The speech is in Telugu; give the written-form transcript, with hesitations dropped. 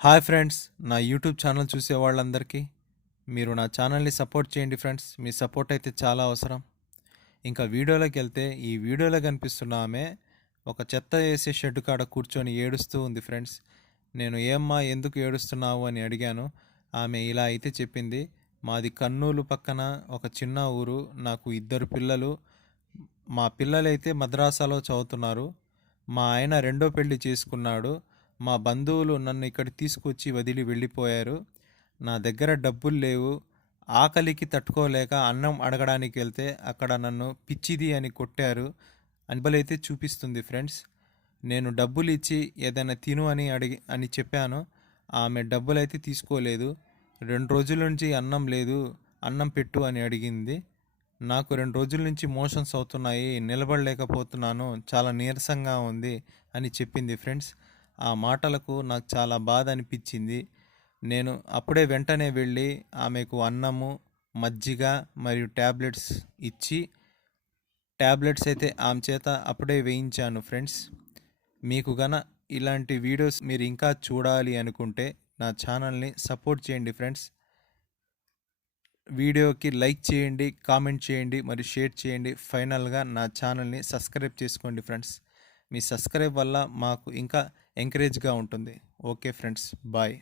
హాయ్ ఫ్రెండ్స్, నా యూట్యూబ్ ఛానల్ చూసే వాళ్ళందరికీ మీరు నా ఛానల్ని సపోర్ట్ చేయండి ఫ్రెండ్స్. మీ సపోర్ట్ అయితే చాలా అవసరం. ఇంకా వీడియోలోకి వెళ్తే, ఈ వీడియోలో కనిపిస్తున్న ఆమె ఒక చెత్త వేసే షెడ్ కాడ కూర్చొని ఏడుస్తూ ఉంది ఫ్రెండ్స్. నేను ఏమ్మా ఎందుకు ఏడుస్తున్నావు అని అడిగాను. ఆమె ఇలా అయితే చెప్పింది. మాది కర్నూలు పక్కన ఒక చిన్న ఊరు, నాకు 2 పిల్లలు. మా పిల్లలైతే మద్రాసాలో చదువుతున్నారు. మా ఆయన రెండో పెళ్లి చేసుకున్నాడు. మా బంధువులు నన్ను ఇక్కడికి తీసుకొచ్చి వదిలి వెళ్ళిపోయారు. నా దగ్గర డబ్బులు లేవు. ఆకలికి తట్టుకోలేక అన్నం అడగడానికి వెళ్తే అక్కడ నన్ను పిచ్చిది అని కొట్టారు అనుబలైతే చూపిస్తుంది ఫ్రెండ్స్. నేను డబ్బులు ఇచ్చి ఏదైనా తిను అని చెప్పాను. ఆమె డబ్బులైతే తీసుకోలేదు. 2 రోజుల నుంచి అన్నం లేదు, అన్నం పెట్టు అని అడిగింది. నాకు 2 రోజుల నుంచి మోషన్స్ అవుతున్నాయి, నిలబడలేకపోతున్నాను, చాలా నీరసంగా ఉంది అని చెప్పింది ఫ్రెండ్స్. ఆ మాటలకు నాకు చాలా బాధ అనిపించింది. నేను అప్పుడే వెంటనే వెళ్ళి ఆమెకు అన్నము, మజ్జిగ మరియు ట్యాబ్లెట్స్ ఇచ్చి, ట్యాబ్లెట్స్ అయితే ఆమె చేత అప్పుడే వేయించాను ఫ్రెండ్స్. మీకు గన ఇలాంటి వీడియోస్ మీరు ఇంకా చూడాలి అనుకుంటే నా ఛానల్ని సపోర్ట్ చేయండి ఫ్రెండ్స్. వీడియోకి లైక్ చేయండి, కామెంట్ చేయండి మరియు షేర్ చేయండి. ఫైనల్గా నా ఛానల్ని సబ్స్క్రైబ్ చేసుకోండి ఫ్రెండ్స్. మీ సబ్స్క్రైబ్ వల్ల మాకు ఇంకా ఎంకరేజ్గా ఉంటుంది. Okay friends, bye.